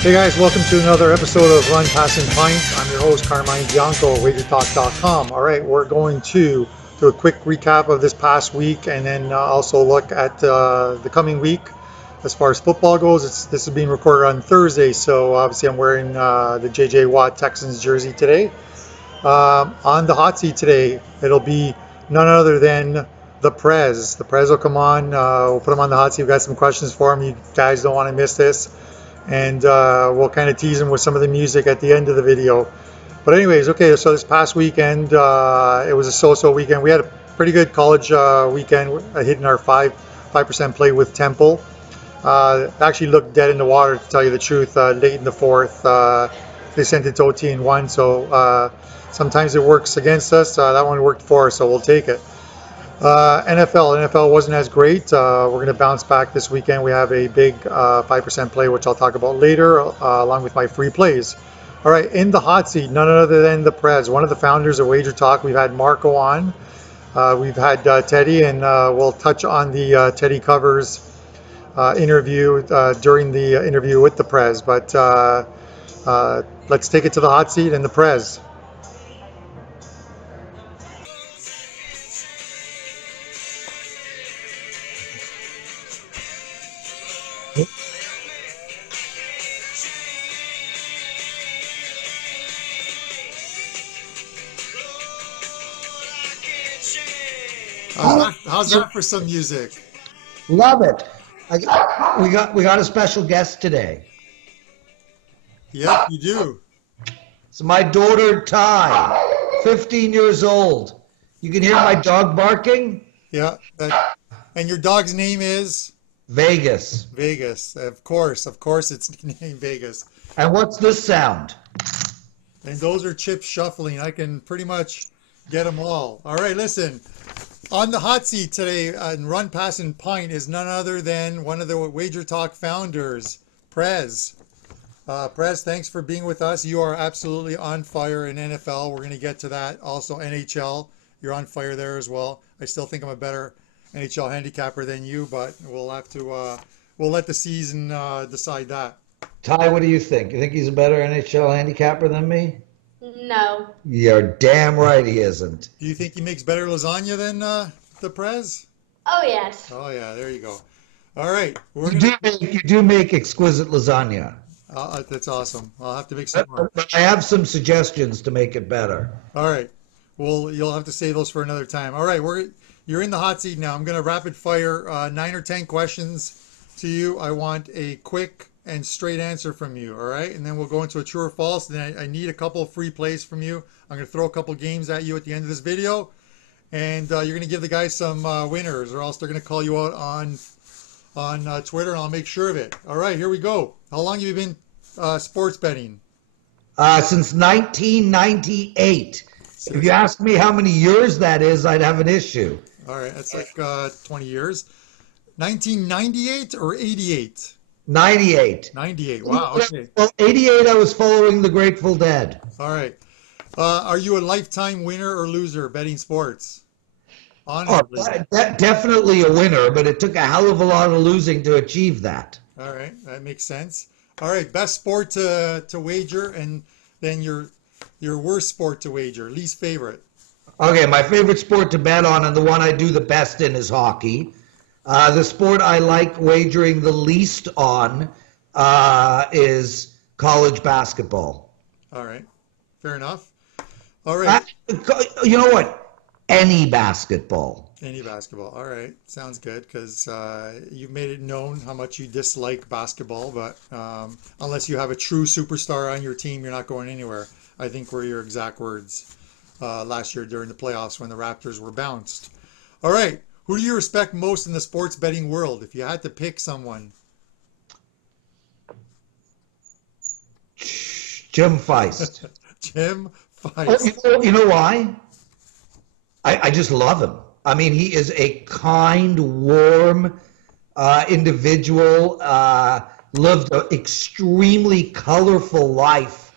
Hey guys, welcome to another episode of Run, Pass, and Pint. I'm your host, Carmine Bianco, WagerTalk.com. All right, we're going to do a quick recap of this past week and then also look at the coming week. As far as football goes, this is being recorded on Thursday, so obviously I'm wearing the J.J. Watt Texans jersey today. On the hot seat today, it'll be none other than the PREZ. The PREZ will come on. We'll put him on the hot seat. We've got some questions for him. You guys don't want to miss this. And we'll kind of tease him with some of the music at the end of the video. But anyways, okay, so this past weekend, it was a so-so weekend. We had a pretty good college weekend, hitting our 5% play with Temple. Actually looked dead in the water, to tell you the truth, late in the fourth. They sent it to OT and won, so sometimes it works against us. That one worked for us, so we'll take it. NFL wasn't as great. We're going to bounce back this weekend. We have a big 5% play, which I'll talk about later, along with my free plays. All right, in the hot seat, none other than the PREZ, one of the founders of WagerTalk. We've had Marco on. We've had Teddy, and we'll touch on the Teddy Covers interview during the interview with the PREZ. But let's take it to the hot seat and the PREZ. How's that for some music? Love it. We got a special guest today. Yep, you do. It's my daughter Ty, 15 years old. You can hear my dog barking? Yeah. And your dog's name is? Vegas. Vegas. Of course it's named Vegas. And what's this sound? And those are chips shuffling. I can pretty much get them all. All right, listen. On the hot seat today, Run, Pass, and Pint is none other than one of the WagerTalk founders, PREZ. PREZ, thanks for being with us. You are absolutely on fire in NFL. We're going to get to that. Also NHL, you're on fire there as well. I still think I'm a better NHL handicapper than you, but we'll have to we'll let the season decide that. Ty, what do you think? You think he's a better NHL handicapper than me? No. You're damn right he isn't. Do you think he makes better lasagna than the PREZ? Oh, yes. Oh, yeah, there you go. All right. You do make exquisite lasagna. That's awesome. I'll have to make some more. But I have some suggestions to make it better. All right. Well, you'll have to save those for another time. All right, you're in the hot seat now. I'm going to rapid fire 9 or 10 questions to you. I want a quick and straight answer from you, all right? And then we'll go into a true or false. And then I need a couple of free plays from you. I'm going to throw a couple games at you at the end of this video. And you're going to give the guys some winners, or else they're going to call you out on Twitter, and I'll make sure of it. All right, here we go. How long have you been sports betting? Since 1998. If you ask me how many years that is, I'd have an issue. All right, that's like 20 years. 1998 or 88? 98. 98, wow, okay. Well, 88, I was following the Grateful Dead. All right. Are you a lifetime winner or loser betting sports? Honorably. Definitely a winner, but it took a hell of a lot of losing to achieve that. All right, that makes sense. All right, best sport to wager, and then your worst sport to wager, least favorite. Okay, my favorite sport to bet on, and the one I do the best in, is hockey. The sport I like wagering the least on is college basketball. All right, fair enough. All right. You know what? Any basketball. Any basketball. All right, sounds good, because you've made it known how much you dislike basketball, but unless you have a true superstar on your team, you're not going anywhere. I think were your exact words last year during the playoffs when the Raptors were bounced. All right. Who do you respect most in the sports betting world? If you had to pick someone. Jim Feist. Jim Feist. Oh, you know why? I just love him. I mean, he is a kind, warm individual, lived an extremely colorful life,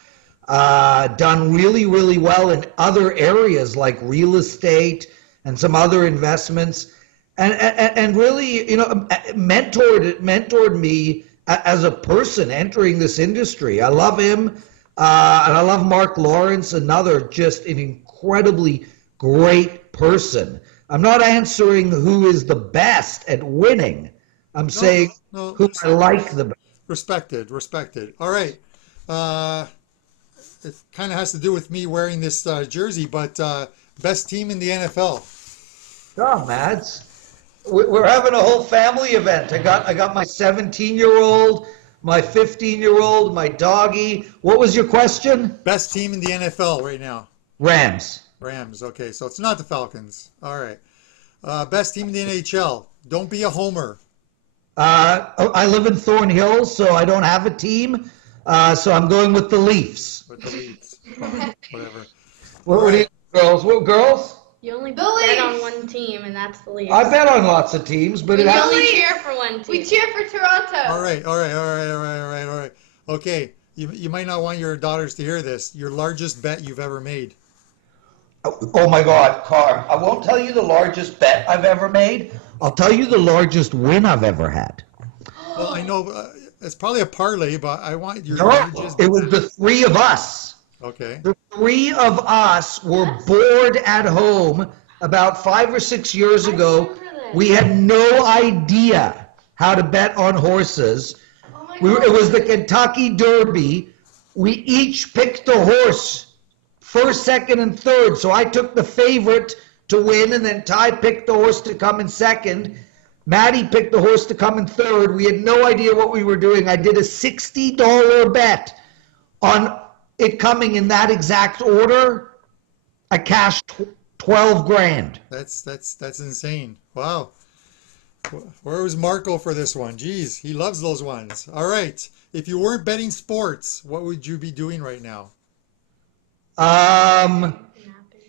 done really, really well in other areas like real estate and some other investments. And really, you know, mentored me as a person entering this industry. I love him, and I love Mark Lawrence, another just an incredibly great person. I'm not answering who is the best at winning. I'm saying who I like the best. Respected. All right. It kind of has to do with me wearing this jersey, but best team in the NFL. Oh, Mads. We're having a whole family event. I got my 17-year-old, my 15-year-old, my doggy. What was your question? Best team in the NFL right now. Rams. Okay, so it's not the Falcons. All right. Best team in the NHL. Don't be a homer. I live in Thornhill, so I don't have a team. So I'm going with the Leafs. With the Leafs. Whatever. What do you girls? What girls? You only bet on one team, and that's the Leafs. I bet on lots of teams, but we only cheer for one team. We cheer for Toronto. All right. Okay, you might not want your daughters to hear this. Your largest bet you've ever made. Oh my God, Carm! I won't tell you the largest bet I've ever made. I'll tell you the largest win I've ever had. Well, I know it's probably a parlay, but I want your No, largest. it was the three of us. Okay. The three of us were bored at home about 5 or 6 years ago. We had no idea how to bet on horses. It was the Kentucky Derby. We each picked a horse, first, second, and third. So I took the favorite to win, and then Ty picked the horse to come in second. Maddie picked the horse to come in third. We had no idea what we were doing. I did a $60 bet on it coming in that exact order. I cashed 12 grand. That's insane. Wow. Where was Marco for this one? Jeez, he loves those ones. All right. If you weren't betting sports, what would you be doing right now?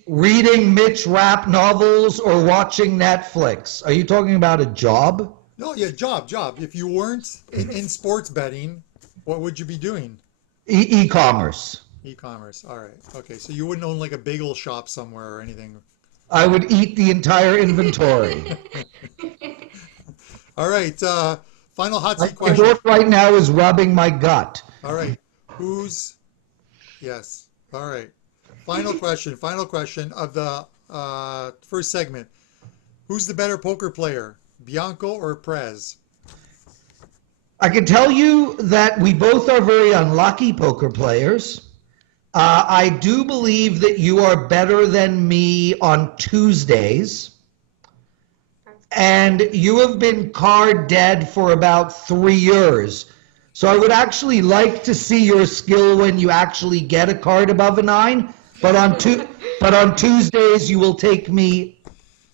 Reading Mitch Rapp novels or watching Netflix. Are you talking about a job? No, yeah, job. If you weren't in sports betting, what would you be doing? E-commerce. E-commerce. All right. Okay, so you wouldn't own like a bagel shop somewhere or anything. I would eat the entire inventory. All right. Final hot seat My question. dog right now is rubbing my gut. All right. Yes. All right. Final question of the first segment. Who's the better poker player, Bianco or PREZ? I can tell you that we both are very unlucky poker players. I do believe that you are better than me on Tuesdays. And you have been card dead for about 3 years. So I would actually like to see your skill when you actually get a card above a 9. But on Tuesdays, you will take me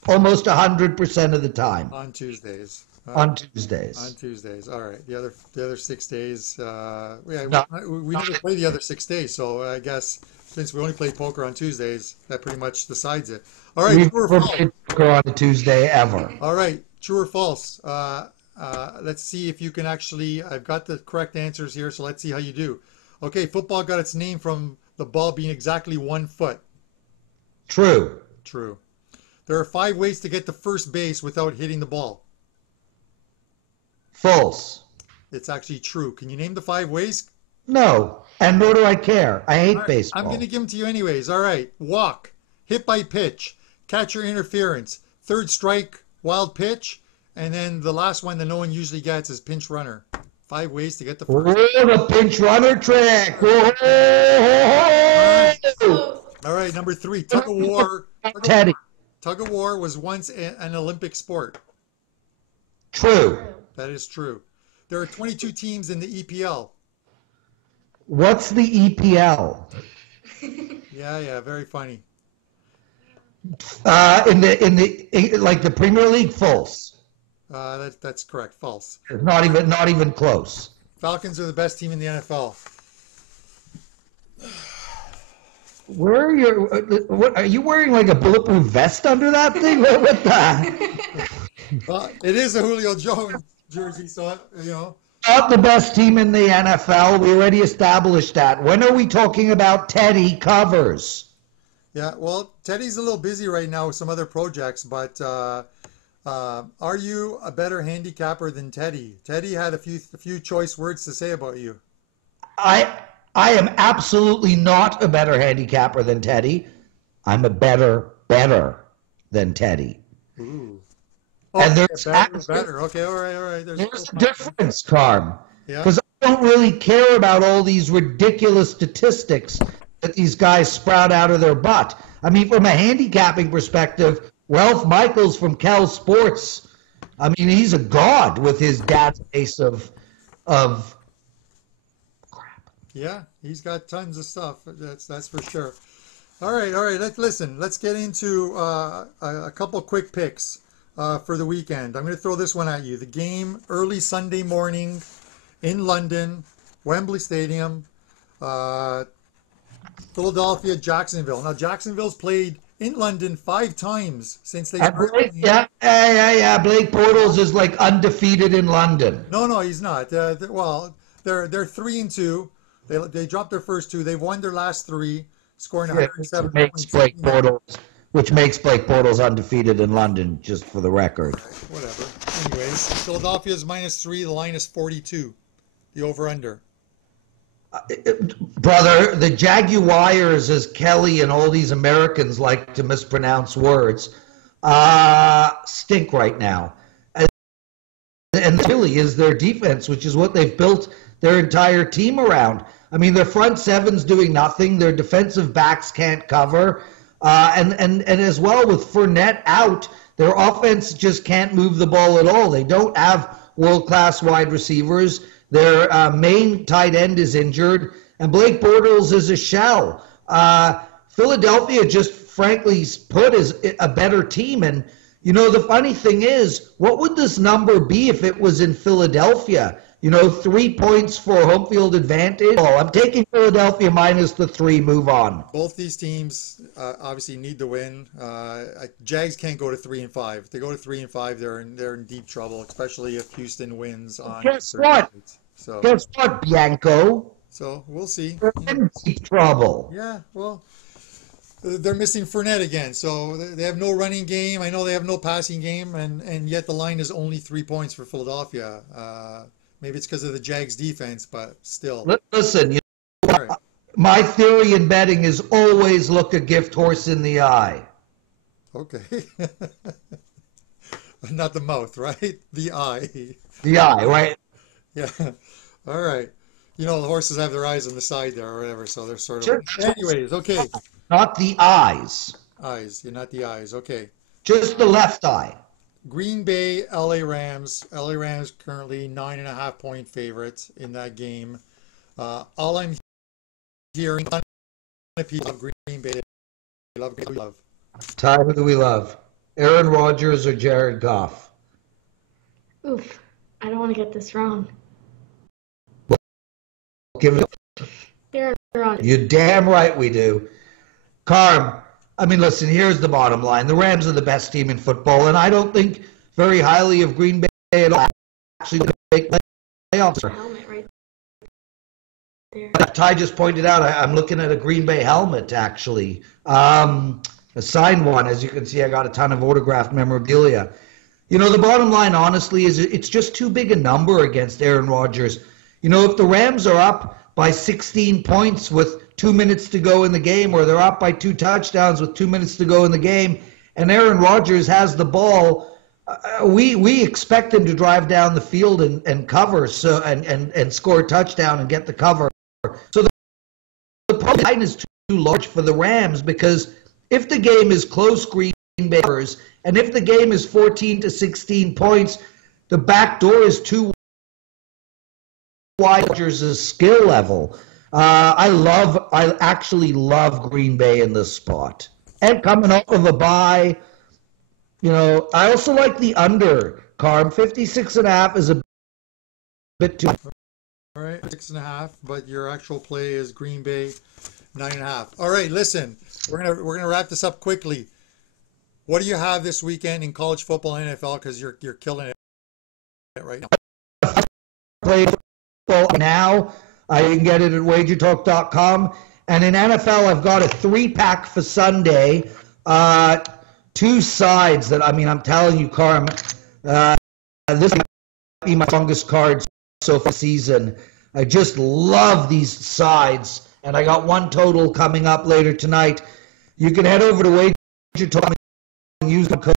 almost 100% of the time. On Tuesdays. On Tuesdays. On Tuesdays. All right. The other 6 days. We No. never play the other 6 days, so I guess since we only play poker on Tuesdays, that pretty much decides it. All right. We've True or never false? played poker on a Tuesday ever. All right. True or false? Let's see if you can actually. I've got the correct answers here, so let's see how you do. Okay. Football got its name from the ball being exactly 1 foot. True. True. There are 5 ways to get to first base without hitting the ball. False. It's actually true. Can you name the 5 ways? No. And nor do I care. I hate baseball. I'm going to give them to you anyways. All right. Walk, hit by pitch, catcher interference, third strike, wild pitch, and then the last one that no one usually gets is pinch runner. 5 ways to get the first. Oh, the pinch runner trick. Oh. All right. Number 3, tug of war. Teddy. Tug of war was once an Olympic sport. True. That is true. There are 22 teams in the EPL. What's the EPL? Yeah, very funny. In the Premier League, false. That's correct. False. Not even close. Falcons are the best team in the NFL. Where are you? What are you wearing? Like a bulletproof vest under that thing? What the? Well, it is a Julio Jones jersey, so you know. Not the best team in the NFL. We already established that. When are we talking about Teddy covers? Yeah, well, Teddy's a little busy right now with some other projects, but Are you a better handicapper than Teddy? Teddy had a few choice words to say about you. I am absolutely not a better handicapper than Teddy. I'm a better than Teddy. Ooh. And Okay, there's better. Okay, all right. There's a difference, Carm. Yeah. Because I don't really care about all these ridiculous statistics that these guys sprout out of their butt. I mean, from a handicapping perspective, Ralph Michaels from Cal Sports, I mean, he's a god with his database of crap. Yeah, he's got tons of stuff. That's for sure. All right. Let's get into a couple quick picks for the weekend. I'm going to throw this one at you. The game early Sunday morning in London, Wembley Stadium, Philadelphia, Jacksonville. Now, Jacksonville's played in London 5 times since they started. Yeah. Blake Bortles is like undefeated in London. No, he's not. Well, they're 3-2. They dropped their first 2. They've won their last 3, scoring 107 points. Which makes Blake Bortles undefeated in London, just for the record. Right, whatever. Anyways, Philadelphia's -3. The line is 42. The over/under. Brother, the Jaguars, as Kelly and all these Americans like to mispronounce words, stink right now. And really is their defense, which is what they've built their entire team around. I mean, their front seven's doing nothing. Their defensive backs can't cover. And as well, with Fournette out, their offense just can't move the ball at all. They don't have world-class wide receivers. Their main tight end is injured, and Blake Bortles is a shell. Philadelphia just frankly put as a better team. And, you know, the funny thing is, what would this number be if it was in Philadelphia? 3 points for home field advantage. Oh, I'm taking Philadelphia -3. Move on. Both these teams obviously need to win. Jags can't go to 3-5. If they go to 3-5, they're in deep trouble, especially if Houston wins on. Guess what? So guess what, Bianco? So we'll see. They're in deep trouble. Yeah, well, they're missing Fournette again, so they have no running game. I know they have no passing game, and yet the line is only 3 points for Philadelphia. Maybe it's because of the Jags defense, but still. Listen, Right. my theory in betting is always look a gift horse in the eye. Okay. Not the mouth, right? The eye. The eye, right? Yeah. All right. The horses have their eyes on the side there or whatever, so they're sort of. Sure. Anyways, okay. Not the eyes. Eyes. You're not the eyes. Okay. Just the left eye. Green Bay, LA Rams. LA Rams currently 9.5-point favorites in that game. All I'm hearing, people love Green Bay. They love Green Bay. Ty, who do we love? Aaron Rodgers or Jared Goff? Oof. I don't want to get this wrong. Give it. Aaron Rodgers. You're damn right we do. Carm, I mean, listen, here's the bottom line. The Rams are the best team in football, and I don't think very highly of Green Bay at all. Actually, make playoffs. Helmet right there. Ty just pointed out, I'm looking at a Green Bay helmet, actually. A signed one. As you can see, I got a ton of autographed memorabilia. The bottom line, honestly, is it's just too big a number against Aaron Rodgers. If the Rams are up by 16 points with 2 minutes to go in the game, or they're up by 2 touchdowns with 2 minutes to go in the game, and Aaron Rodgers has the ball, we expect him to drive down the field and cover and score a touchdown and get the cover. So the line is too large for the Rams, because if the game is close, Green Bay, and if the game is 14 to 16 points, the back door is too wide. Rodgers' skill level. I actually love Green Bay in this spot. And coming off of a bye, I also like the under, Carm. 56.5 is a bit too. All right, 6.5, but your actual play is Green Bay 9.5. All right, listen, we're gonna wrap this up quickly. What do you have this weekend in college football and NFL? Because you're killing it right now. Play football now. You can get it at WagerTalk.com. And in NFL, I've got a 3-pack for Sunday. 2 two sides that, I mean, I'm telling you, Carm, this might be my strongest card so far this season. I just love these sides, and I got one total coming up later tonight. You can head over to WagerTalk and use the code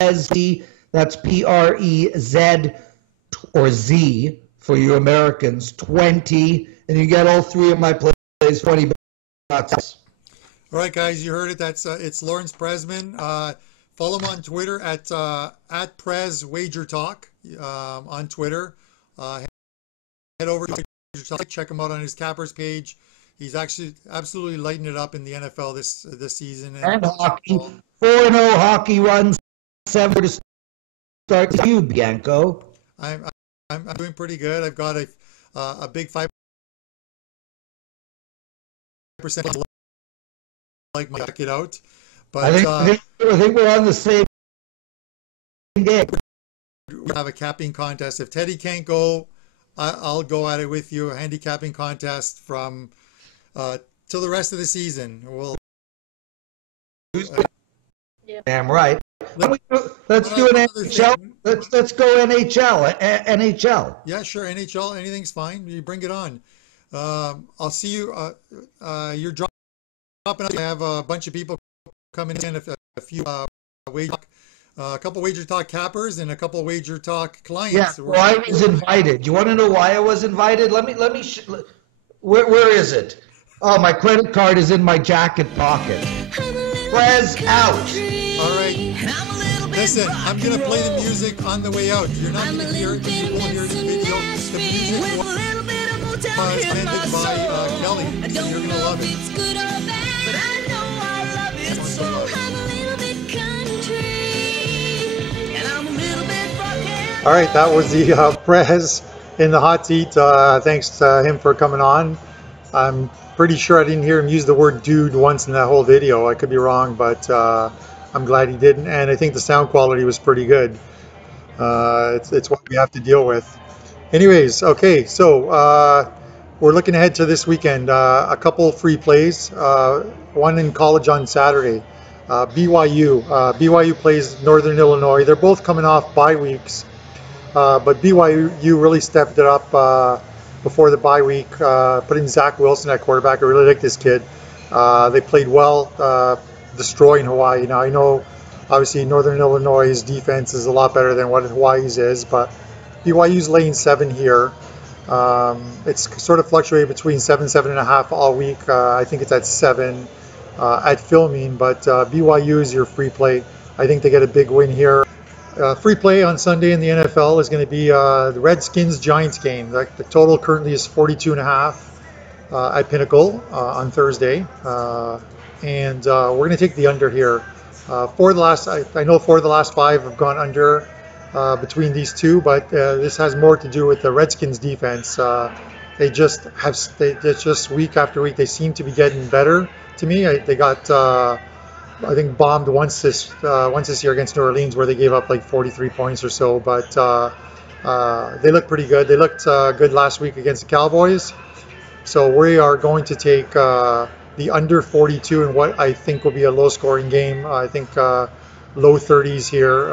PREZ, that's PREZ or Z for you Americans, 20, and you get all three of my plays, 20 bucks. All right, guys, you heard it. That's it's Lawrence Presman. Follow him on Twitter at PREZ WagerTalk on Twitter. Head over to WagerTalk, check him out on his Cappers page. He's actually absolutely lighting it up in the NFL this season. And hockey, 4-0 hockey runs, 7 to start. You, Bianco. I'm doing pretty good. I've got a big 5% like my check it out. But I think we're on the same game. We have a capping contest. If Teddy can't go, I'll go at it with you. A handicapping contest from till the rest of the season. We'll. Damn right. Let's do an NHL. Let's go NHL. NHL. Yeah, sure. NHL. Anything's fine. You bring it on. I'll see you. You're dropping. I have a bunch of people coming in. A few a couple WagerTalk cappers and a couple WagerTalk clients. Yeah. Well, I was invited. You want to know why I was invited? Let me. Where is it? Oh, my credit card is in my jacket pocket. PREZ out. All right. Listen, I'm going to play the music on the way out. You're not going to hear it. You won't hear the video. The music was handed by Kelly. So you're going to love it. All right, that was the PREZ in the hot seat. Thanks to him for coming on. I'm pretty sure I didn't hear him use the word dude once in that whole video. I could be wrong, but I'm glad he didn't. And I think the sound quality was pretty good. It's what we have to deal with. Anyways, okay, so we're looking ahead to this weekend. A couple free plays, one in college on Saturday. BYU plays Northern Illinois. They're both coming off bye weeks, but BYU really stepped it up before the bye week, putting Zach Wilson at quarterback. I really like this kid. They played well, destroying Hawaii. Now, I know, obviously, Northern Illinois' defense is a lot better than what Hawaii's is, but BYU's laying 7 here. It's sort of fluctuated between 7.5 all week. I think it's at 7 at filming, but BYU is your free play. I think they get a big win here. Free play on Sunday in the NFL is going to be the Redskins-Giants game. The total currently is 42.5 at Pinnacle on Thursday. And we're going to take the under here. I know 4 of the last 5 have gone under between these two, but this has more to do with the Redskins defense. They just week after week, they seem to be getting better to me. They got, I think, bombed once this year against New Orleans, where they gave up like 43 points or so, but they look pretty good. They looked good last week against the Cowboys. So we are going to take the under 42 in what I think will be a low-scoring game. I think low 30s here,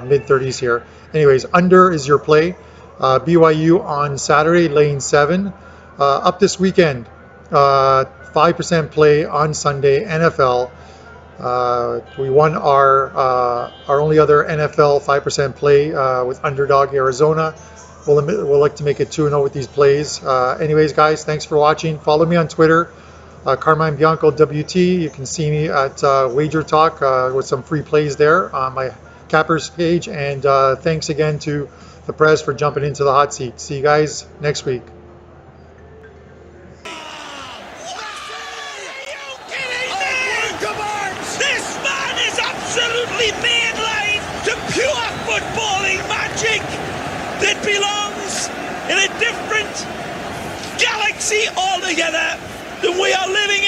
mid 30s here. Anyways, under is your play. BYU on Saturday, laying 7. Up this weekend, 5% play on Sunday, NFL. We won our only other NFL 5% play with underdog Arizona. We'll like to make it 2-0 with these plays. Anyways, guys, thanks for watching. Follow me on Twitter, Carmine Bianco WT. You can see me at WagerTalk with some free plays there on my Cappers page. And thanks again to the PREZ for jumping into the hot seat. See you guys next week. Absolutely mainline to pure footballing magic that belongs in a different galaxy altogether than we are living